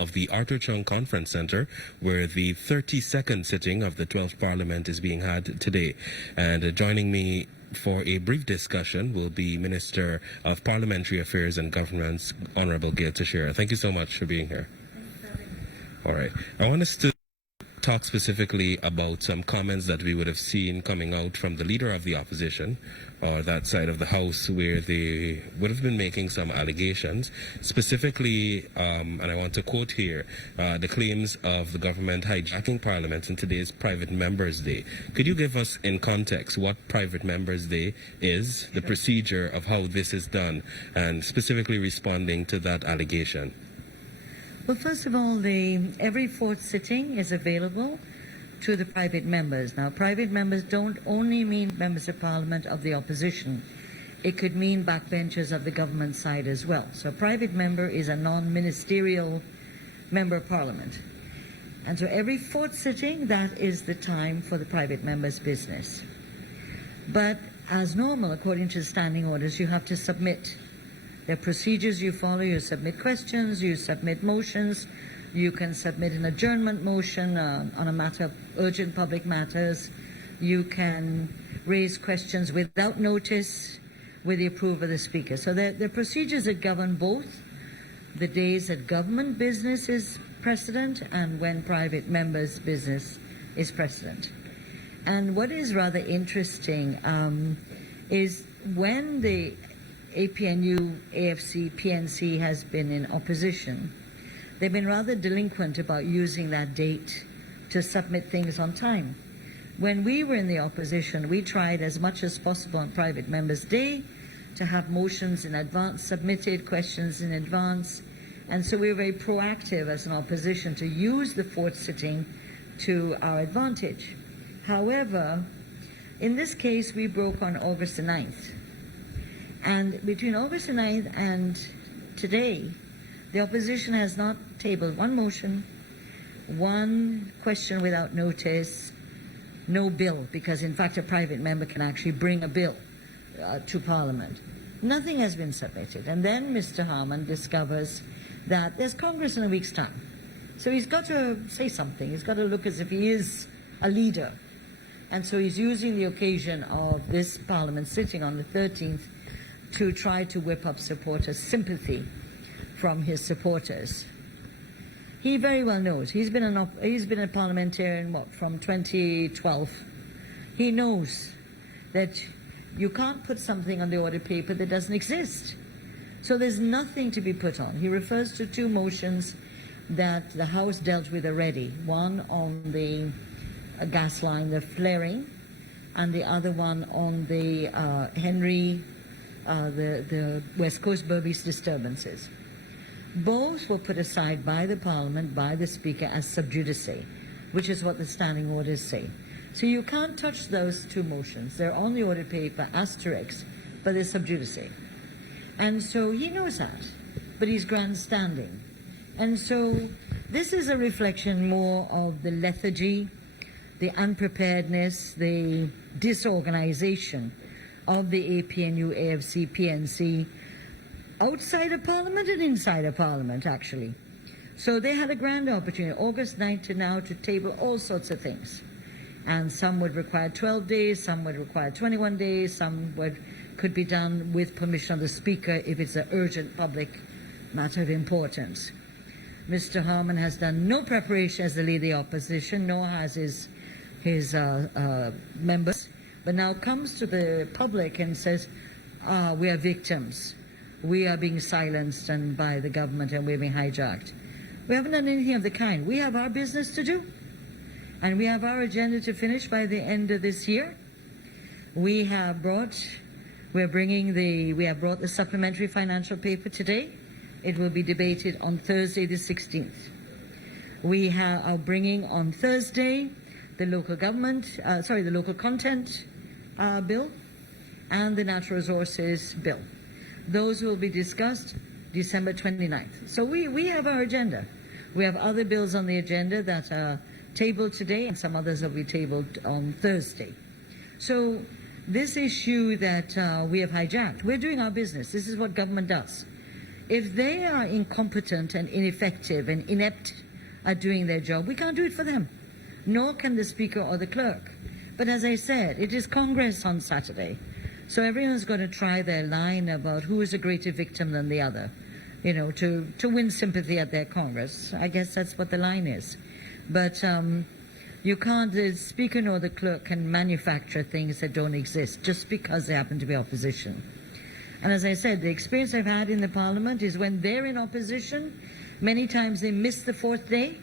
of the Arthur Chung Conference Center, where the 32nd sitting of the 12th Parliament is being had today. And joining me for a brief discussion will be Minister of Parliamentary Affairs and Governance, Honorable Gail Teixeira. Thank you so much for being here. All right. I want us to talk specifically about some comments that we would have seen coming out from the leader of the opposition, or that side of the House, where they would have been making some allegations. Specifically, and I want to quote here, the claims of the government hijacking Parliament in today's Private Members' Day. Could you give us in context what Private Members' Day is, the procedure of how this is done, and specifically responding to that allegation? Well, first of all, every fourth sitting is available to the private members. Now, private members don't only mean members of Parliament of the opposition. It could mean backbenchers of the government side as well. So a private member is a non-ministerial member of Parliament. And so every fourth sitting, that is the time for the private members' business. But as normal, according to the standing orders, you have to submit. There are procedures you follow. You submit questions, you submit motions, you can submit an adjournment motion on a matter of urgent public matters. You can raise questions without notice with the approval of the Speaker. So there are procedures that govern both the days that government business is precedent and when private members' business is precedent. And what is rather interesting is when the APNU, AFC, PNC has been in opposition, they've been rather delinquent about using that date to submit things on time. When we were in the opposition, we tried as much as possible on Private Members' Day to have motions in advance submitted, questions in advance, and so we were very proactive as an opposition to use the fourth sitting to our advantage. However, in this case, we broke on August the 9th. And between August the 9th and today, the opposition has not tabled one motion, one question without notice, no bill, because in fact a private member can actually bring a bill to Parliament. Nothing has been submitted. And then Mr. Harmon discovers that there's Congress in a week's time. So he's got to say something. He's got to look as if he is a leader. And so he's using the occasion of this Parliament sitting on the 13th to try to whip up supporters' sympathy from his supporters. He very well knows. He's been a parliamentarian, from 2012. He knows that you can't put something on the order paper that doesn't exist. So there's nothing to be put on. He refers to two motions that the House dealt with already. One on the gas line, the flaring, and the other one on the the West Coast Berbice disturbances. Both were put aside by the Parliament, by the Speaker, as sub judice, which is what the standing orders say. So you can't touch those two motions. They're on the order paper, asterisks, but they're sub judice. And so he knows that, but he's grandstanding. And so this is a reflection more of the lethargy, the unpreparedness, the disorganization of the APNU, AFC, PNC, outside of Parliament and inside of Parliament, actually. So they had a grand opportunity, August 9th to now, to table all sorts of things. And some would require 12 days, some would require 21 days, some could be done with permission of the Speaker if it's an urgent public matter of importance. Mr. Harmon has done no preparation as the leader of the opposition, nor has his members, but now comes to the public and says, we are victims. We are being silenced and by the government and we're being hijacked. We haven't done anything of the kind. We have our business to do. And we have our agenda to finish by the end of this year. We have brought the supplementary financial paper today. It will be debated on Thursday the 16th. We are bringing on Thursday the local content bill and the natural resources bill. Those will be discussed December 29th. So we have our agenda. We have other bills on the agenda that are tabled today, and some others will be tabled on Thursday. So this issue that we have hijacked, we're doing our business. This is what government does. If they are incompetent and ineffective and inept at doing their job, we can't do it for them, nor can the Speaker or the Clerk. But as I said, it is Congress on Saturday, so everyone's going to try their line about who is a greater victim than the other, you know, to win sympathy at their Congress. I guess that's what the line is. But you can't, the Speaker nor the Clerk can manufacture things that don't exist just because they happen to be opposition. And as I said, the experience I've had in the Parliament is when they're in opposition, many times they miss the fourth day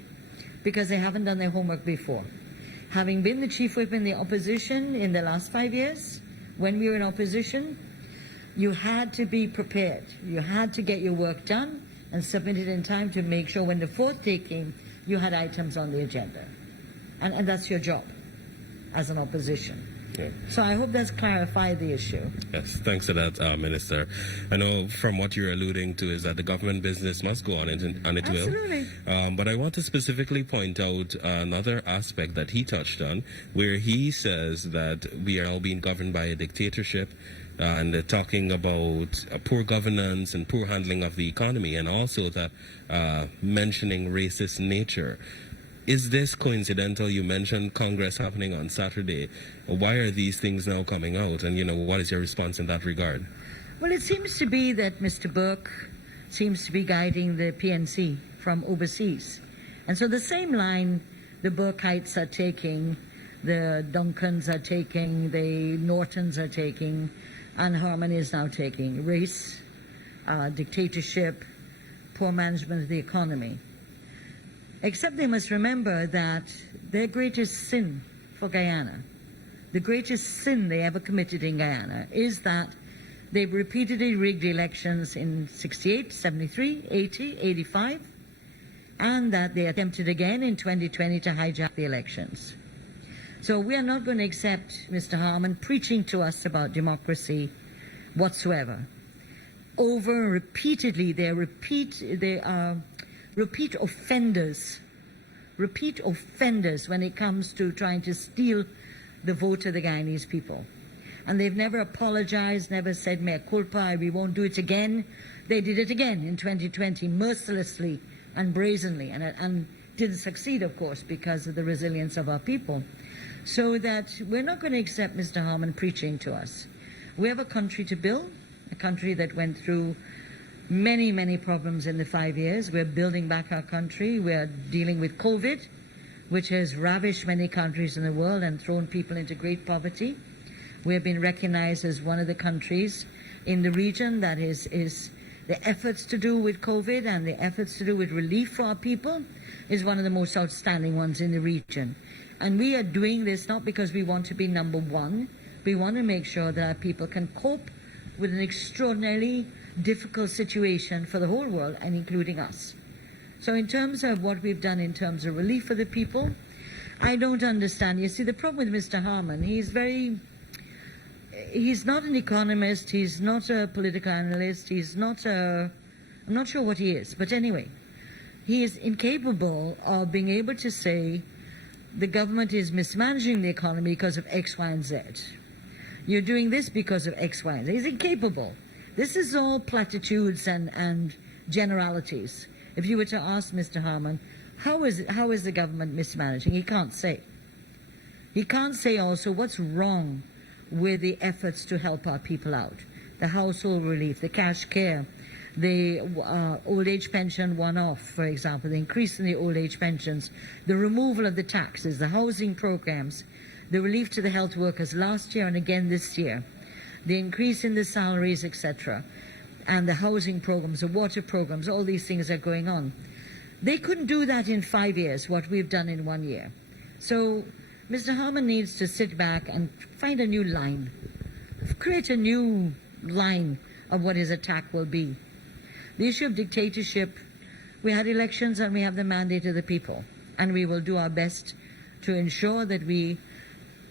because they haven't done their homework before. Having been the Chief Whip in the opposition in the last 5 years, when we were in opposition, you had to be prepared. You had to get your work done and submit it in time to make sure when the fourth day came, you had items on the agenda. And that's your job as an opposition. Yeah. So I hope that's clarified the issue. Yes, thanks for that, Minister. I know from what you're alluding to is that the government business must go on, and it Absolutely. will. But I want to specifically point out another aspect that he touched on, where he says that we are all being governed by a dictatorship, and talking about poor governance and poor handling of the economy, and also that mentioning racist nature. Is this coincidental? You mentioned Congress happening on Saturday. Why are these things now coming out? And, you know, what is your response in that regard? Well, it seems to be that Mr. Burke seems to be guiding the PNC from overseas. And so the same line the Burkeites are taking, the Duncans are taking, the Nortons are taking, and Harmon is now taking. Race, dictatorship, poor management of the economy. Except they must remember that their greatest sin for Guyana, the greatest sin they ever committed in Guyana, is that they've repeatedly rigged elections in 68, 73, 80, 85, and that they attempted again in 2020 to hijack the elections. So we are not going to accept Mr. Harmon preaching to us about democracy whatsoever. Over and repeatedly, they are repeat offenders when it comes to trying to steal the vote of the Guyanese people. And they've never apologized, never said mea culpa, we won't do it again. They did it again in 2020, mercilessly and brazenly, and didn't succeed, of course, because of the resilience of our people. So that we're not going to accept Mr. Harmon preaching to us. We have a country to build, a country that went through many, many problems in the 5 years. We're building back our country. We're dealing with COVID, which has ravished many countries in the world and thrown people into great poverty. We have been recognized as one of the countries in the region that is the efforts to do with COVID and the efforts to do with relief for our people is one of the most outstanding ones in the region. And we are doing this not because we want to be number one. We want to make sure that our people can cope with an extraordinarily difficult situation for the whole world, and including us. So in terms of what we've done in terms of relief for the people, I don't understand. You see, the problem with Mr. Harmon, he's not an economist, he's not a political analyst, I'm not sure what he is, but anyway, he is incapable of being able to say the government is mismanaging the economy because of X, Y, and Z. You're doing this because of X, Y, and Z. He's incapable. This is all platitudes and generalities. If you were to ask Mr. Harmon, how is the government mismanaging? He can't say. He can't say also what's wrong with the efforts to help our people out. The household relief, the cash care, the old age pension one-off, for example, the increase in the old age pensions, the removal of the taxes, the housing programs, the relief to the health workers last year and again this year, the increase in the salaries, etc., and the housing programs, the water programs, all these things are going on. They couldn't do that in 5 years, what we've done in 1 year. So Mr. Harmon needs to sit back and find a new line, create a new line of what his attack will be. The issue of dictatorship, we had elections and we have the mandate of the people, and we will do our best to ensure that we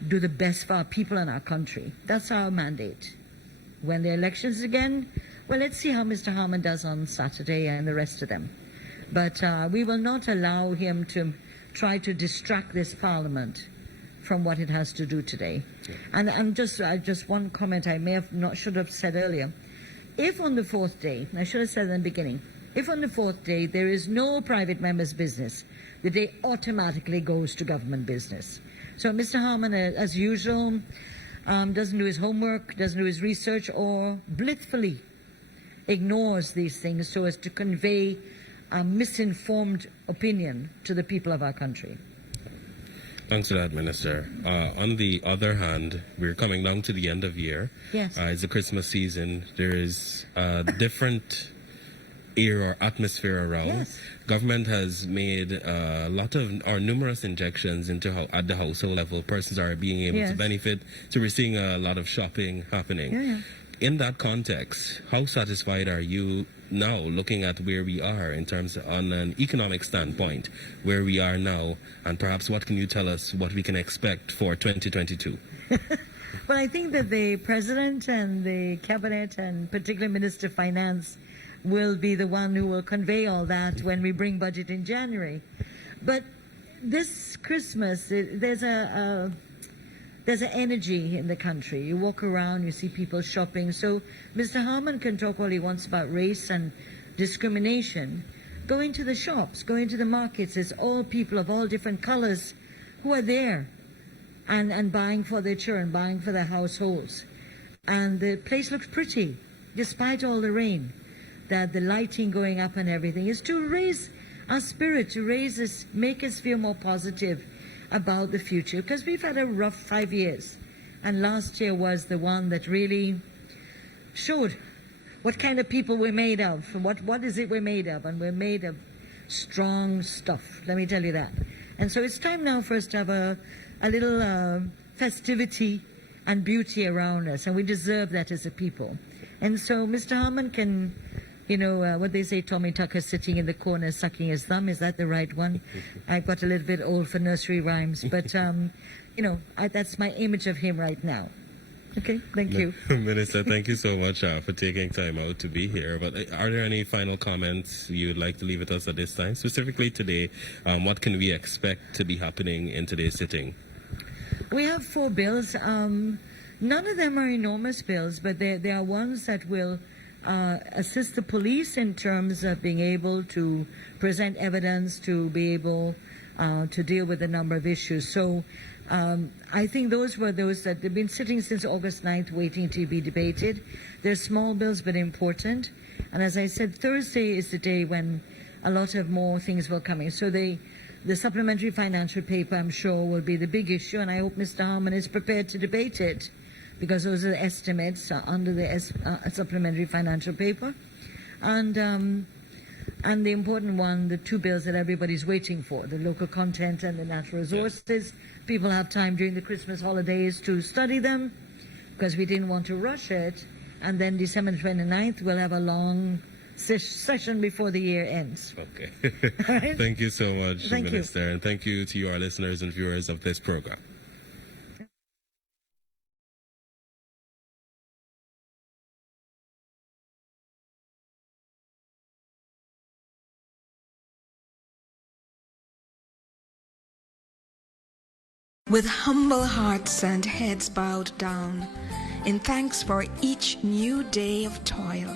do the best for our people and our country. That's our mandate. When the elections again, well, let's see how Mr. Harmon does on Saturday and the rest of them. But we will not allow him to try to distract this Parliament from what it has to do today. And just one comment I should have said earlier. if on the fourth day, I should have said in the beginning, if on the fourth day there is no private member's business, the day automatically goes to government business. So Mr. Harmon, as usual, doesn't do his homework, doesn't do his research, or blithely ignores these things so as to convey a misinformed opinion to the people of our country. Thanks for that, Minister. On the other hand, we're coming down to the end of year. Yes. It's the Christmas season. There is a different air or atmosphere around. Yes. Government has made a lot of or numerous injections into at the household level. Persons are being able Yes. to benefit. So we're seeing a lot of shopping happening. Yeah. In that context, how satisfied are you now looking at where we are in terms on an economic standpoint, where we are now, and perhaps what can you tell us what we can expect for 2022? Well, I think that the President and the Cabinet and particularly Minister of Finance will be the one who will convey all that when we bring budget in January. But this Christmas, there's an energy in the country. You walk around, you see people shopping. So Mr. Harmon can talk all he wants about race and discrimination. Go into the shops, go into the markets. There's all people of all different colors who are there and buying for their children, buying for their households. And the place looks pretty, despite all the rain. That the lighting going up and everything is to raise our spirit, to raise us, make us feel more positive about the future, because we've had a rough 5 years, and last year was the one that really showed what kind of people we're made of, and what is it we're made of, and we're made of strong stuff, let me tell you that. And so it's time now for us to have a little festivity and beauty around us, and we deserve that as a people. And so Mr. Harmon can, you know, what they say, Tommy Tucker sitting in the corner sucking his thumb. Is that the right one? I got a little bit old for nursery rhymes, but, you know, that's my image of him right now. Okay, thank you. Minister, thank you so much for taking time out to be here. But are there any final comments you'd like to leave with us at this time? Specifically today, what can we expect to be happening in today's sitting? We have 4 bills. None of them are enormous bills, but they are ones that will assist the police in terms of being able to present evidence, to be able to deal with a number of issues. So I think those were those that have been sitting since August 9th waiting to be debated. They're small bills but important. And as I said, Thursday is the day when a lot of more things will come in. So the supplementary financial paper, I'm sure, will be the big issue, and I hope Mr. Harmon is prepared to debate it, because those are the estimates under the supplementary financial paper. And the important one, the 2 bills that everybody's waiting for, the local content and the natural resources. People have time during the Christmas holidays to study them, because we didn't want to rush it. And then December 29th, we'll have a long session before the year ends. Okay. Right? Thank you so much, Thank Minister. you. And thank you to our listeners and viewers of this program. With humble hearts and heads bowed down, in thanks for each new day of toil.